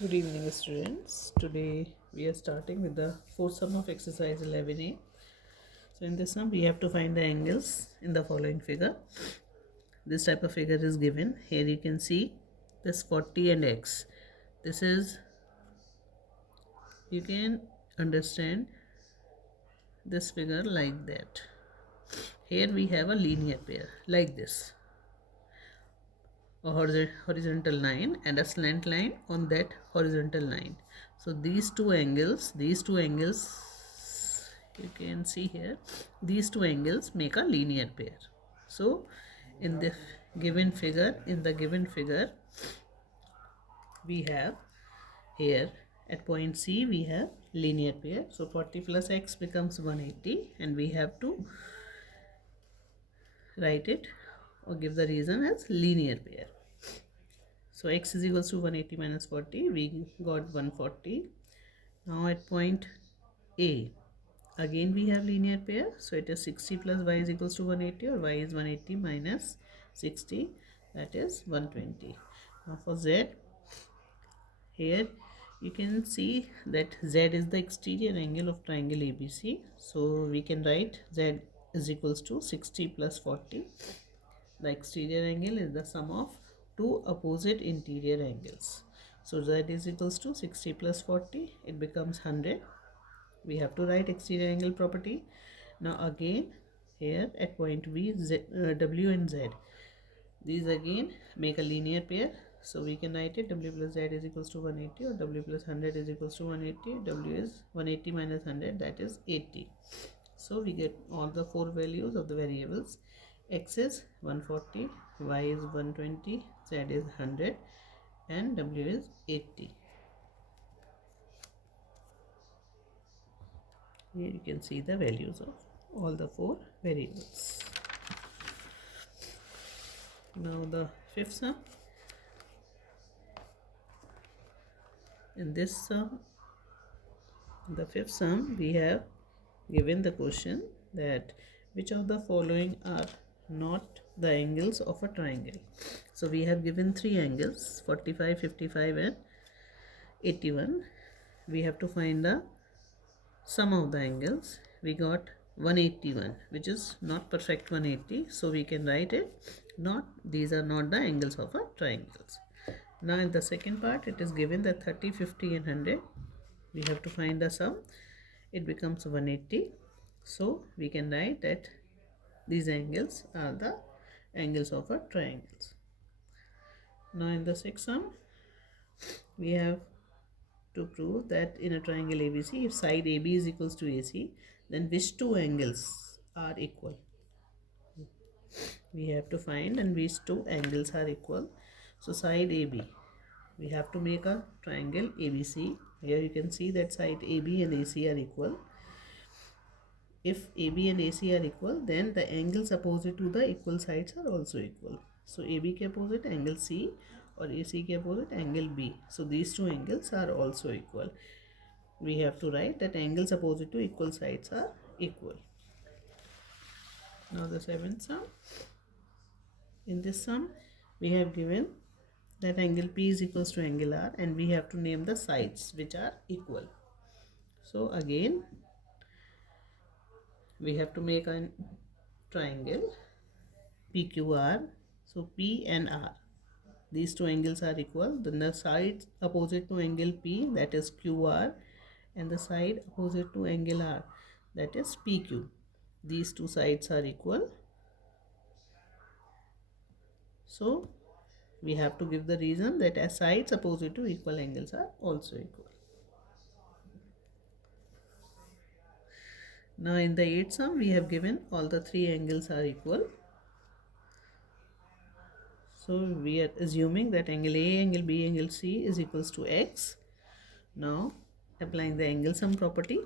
Good evening, students. Today we are starting with the fourth sum of exercise 11a. So, in this sum, we have to find the angles in the following figure. This type of figure is given. Here you can see this 40 and x. This is, you can understand this figure like that. Here we have a linear pair like this, a horizontal line and a slant line on that horizontal line. So these two angles you can see here, these two angles make a linear pair. So in the given figure we have here at point C we have linear pair. So 40 plus x becomes 180 and we have to write it or give the reason as linear pair. So x is equals to 180 minus 40, we got 140. Now at point A, again we have linear pair, so it is 60 plus y is equals to 180, or y is 180 minus 60, that is 120. Now for z, here you can see that z is the exterior angle of triangle ABC, so we can write z is equals to 60 plus 40. The exterior angle is the sum of two opposite interior angles. So z is equals to 60 plus 40, it becomes 100. We have to write exterior angle property. Now again here at point B, W and Z, these again make a linear pair. So we can write it W plus Z is equals to 180, or W plus 100 is equals to 180. W is 180 minus 100, that is 80. So we get all the four values of the variables. X is 140, Y is 120, Z is 100 and W is 80. Here you can see the values of all the four variables. Now the fifth sum. In this sum, the fifth sum, we have given the question that which of the following are not the angles of a triangle. So we have given three angles, 45, 55 and 81. We have to find the sum of the angles. We got 181, which is not perfect 180, so we can write it not, these are not the angles of a triangles. Now in the second part, it is given that 30, 50 and 100. We have to find the sum. It becomes 180. So we can write that these angles are the angles of a triangles. Now in the sixth sum, we have to prove that in a triangle ABC, if side AB is equals to AC, then which two angles are equal? We have to find and which two angles are equal. So side AB, we have to make a triangle ABC. Here you can see that side AB and AC are equal. If AB and AC are equal, then the angles opposite to the equal sides are also equal. So AB के opposite angle C और AC के opposite angle B. So these two angles are also equal. We have to write that angles opposite to equal sides are equal. Now the seventh sum. In this sum, we have given that angle P is equals to angle R, and we have to name the sides which are equal. So again, we have to make a triangle PQR. So P and R, these two angles are equal. Then the sides opposite to angle P, that is QR, and the side opposite to angle R, that is PQ. These two sides are equal. So we have to give the reason that as sides opposite to equal angles are also equal. Now in the eighth sum, we have given all the three angles are equal. So we are assuming that angle A, angle B, angle C is equals to x. Now applying the angle sum property.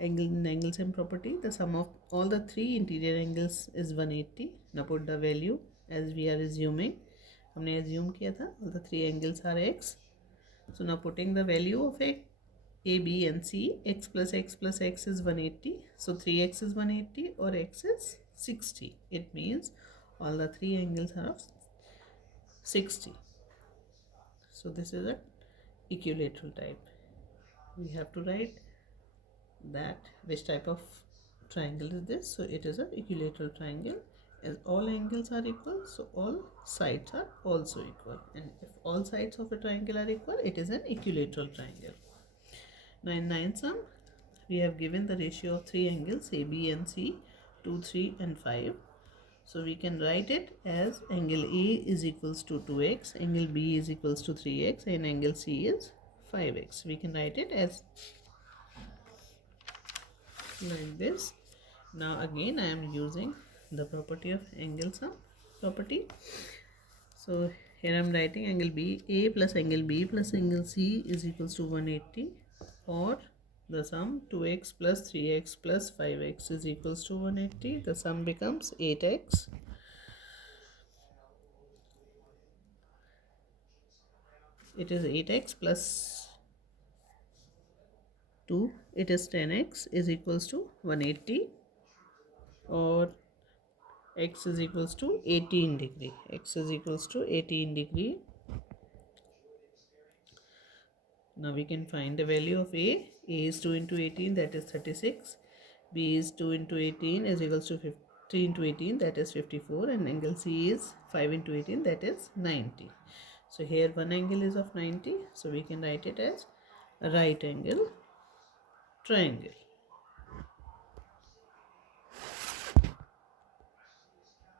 Angle sum property, the sum of all the three interior angles is 180. Now put the value as we are assuming. हमने assume किया था all the three angles are x. So now putting the value of A, B and C, x plus x is 180. So 3x is 180 or x is 60. It means all the three angles are of 60. So this is a equilateral type. We have to write that which type of triangle is this. So it is an equilateral triangle. As all angles are equal, so all sides are also equal, and if all sides of a triangle are equal, it is an equilateral triangle. Now in ninth sum, we have given the ratio of three angles A, B and C, 2, 3 and 5. So we can write it as angle A is equals to 2x, angle B is equals to 3x, and angle C is 5x. We can write it as like this. Now again I am using the property of angle sum property. So here I am writing angle B, A plus angle B plus angle C is equals to 180, or the sum 2x plus 3x plus 5x is equals to 180. The sum becomes 8x. It is 8x plus 2, it is 10x is equals to 180, or x is equals to 18 degree. X is equals to 18 degree. Now we can find the value of A. A is 2 into 18, that is 36. B is 2 into 18 is equals to 3 into 18, that is 54. And angle C is 5 into 18, that is 90. So here one angle is of 90. So we can write it as a right angle triangle.